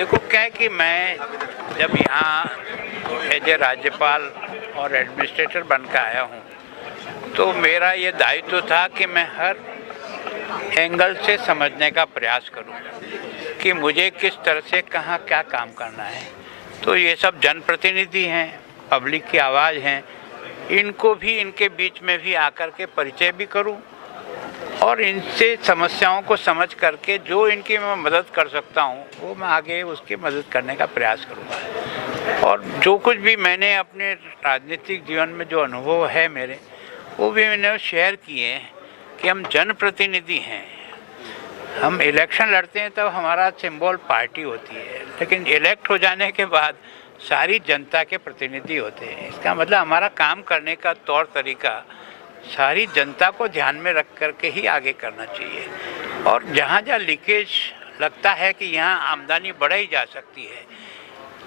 देखो क्या है कि मैं जब यहाँ एज ए राज्यपाल और एडमिनिस्ट्रेटर बन कर आया हूँ तो मेरा ये दायित्व था कि मैं हर एंगल से समझने का प्रयास करूँ कि मुझे किस तरह से कहाँ क्या काम करना है। तो ये सब जनप्रतिनिधि हैं, पब्लिक की आवाज़ हैं, इनको भी इनके बीच में भी आकर के परिचय भी करूं और इनसे समस्याओं को समझ करके जो इनकी मैं मदद कर सकता हूं वो मैं आगे उसकी मदद करने का प्रयास करूंगा। और जो कुछ भी मैंने अपने राजनीतिक जीवन में जो अनुभव है मेरे, वो भी मैंने शेयर किए हैं कि हम जनप्रतिनिधि हैं। हम इलेक्शन लड़ते हैं तब हमारा सिंबल पार्टी होती है, लेकिन इलेक्ट हो जाने के बाद सारी जनता के प्रतिनिधि होते हैं। इसका मतलब हमारा काम करने का तौर तरीका सारी जनता को ध्यान में रख करके ही आगे करना चाहिए। और जहाँ जहाँ लीकेज लगता है कि यहाँ आमदनी बढ़ाई जा सकती है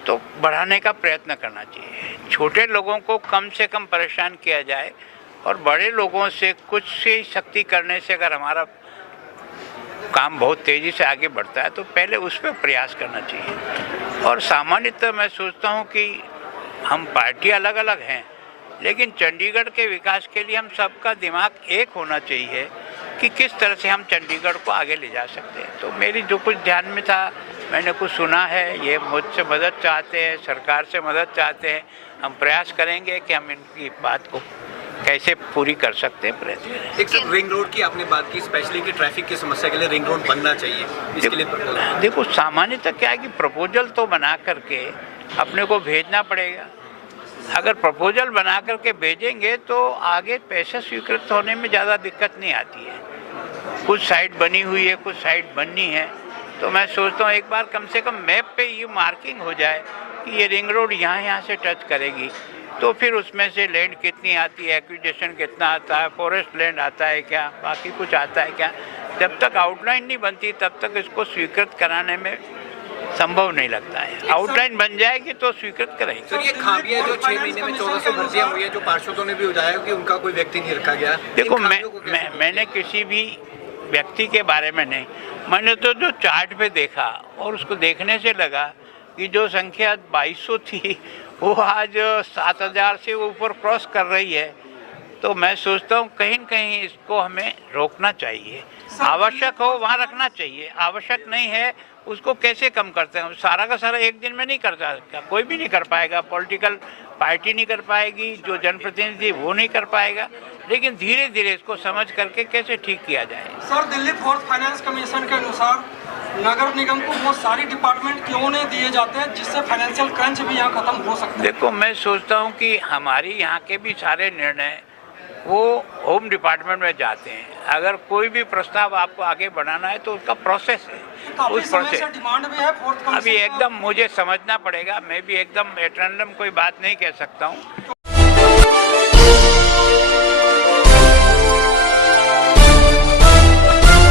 तो बढ़ाने का प्रयत्न करना चाहिए। छोटे लोगों को कम से कम परेशान किया जाए और बड़े लोगों से कुछ से शक्ति करने से अगर हमारा काम बहुत तेज़ी से आगे बढ़ता है तो पहले उस पर प्रयास करना चाहिए। और सामान्यतः मैं सोचता हूँ कि हम पार्टी अलग अलग हैं, लेकिन चंडीगढ़ के विकास के लिए हम सबका दिमाग एक होना चाहिए कि किस तरह से हम चंडीगढ़ को आगे ले जा सकते हैं। तो मेरी जो कुछ ध्यान में था, मैंने कुछ सुना है, ये मुझसे मदद चाहते हैं, सरकार से मदद चाहते हैं। हम प्रयास करेंगे कि हम इनकी बात को कैसे पूरी कर सकते हैं, प्रयत्न करें। एक सर, रिंग रोड की आपने बात की, स्पेशली कि ट्रैफिक की समस्या के लिए रिंग रोड बनना चाहिए, इसके लिए देखो सामान्यतः क्या है कि प्रपोजल तो बना करके अपने को भेजना पड़ेगा। अगर प्रपोजल बना करके भेजेंगे तो आगे पैसे स्वीकृत होने में ज़्यादा दिक्कत नहीं आती है। कुछ साइड बनी हुई है, कुछ साइड बननी है, तो मैं सोचता हूँ एक बार कम से कम मैप पे ये मार्किंग हो जाए कि ये रिंग रोड यहाँ से टच करेगी, तो फिर उसमें से लैंड कितनी आती है, एक्विजिशन कितना आता है, फॉरेस्ट लैंड आता है क्या, बाकी कुछ आता है क्या। जब तक आउटलाइन नहीं बनती तब तक इसको स्वीकृत कराने में संभव नहीं लगता है। आउटलाइन बन जाएगी तो स्वीकृत करेंगे। सर, ये खामियां जो 6 महीने में 1400 भर्तियां हुई है, जो पार्षदों ने भी उठाया कि उनका कोई व्यक्ति नहीं रखा गया। देखो मैंने किसी भी व्यक्ति के बारे में नहीं, मैंने तो जो चार्ट पे देखा और उसको देखने से लगा कि जो संख्या 2200 थी वो आज 7000 से ऊपर क्रॉस कर रही है। तो मैं सोचता हूँ कहीं न कहीं इसको हमें रोकना चाहिए। आवश्यक हो वहाँ रखना चाहिए, आवश्यक नहीं है उसको कैसे कम करते हैं। सारा का सारा एक दिन में नहीं कर सकता, कोई भी नहीं कर पाएगा, पॉलिटिकल पार्टी नहीं कर पाएगी, जो जनप्रतिनिधि वो नहीं कर पाएगा, लेकिन धीरे धीरे इसको समझ करके कैसे ठीक किया जाए। Sir, Delhi fourth finance commission के अनुसार नगर निगम को वो सारी डिपार्टमेंट क्यों नहीं दिए जाते हैं जिससे फाइनेंशियल क्रंच भी यहाँ खत्म हो सकता है? देखो मैं सोचता हूँ कि हमारी यहाँ के भी सारे निर्णय वो होम डिपार्टमेंट में जाते हैं। अगर कोई भी प्रस्ताव आपको आगे बढ़ाना है तो उसका प्रोसेस है, उस प्रोसेस डिमांड भी है फोर्थ अभी एकदम मुझे समझना पड़ेगा। मैं भी एकदम एटर्नम कोई बात नहीं कह सकता हूँ,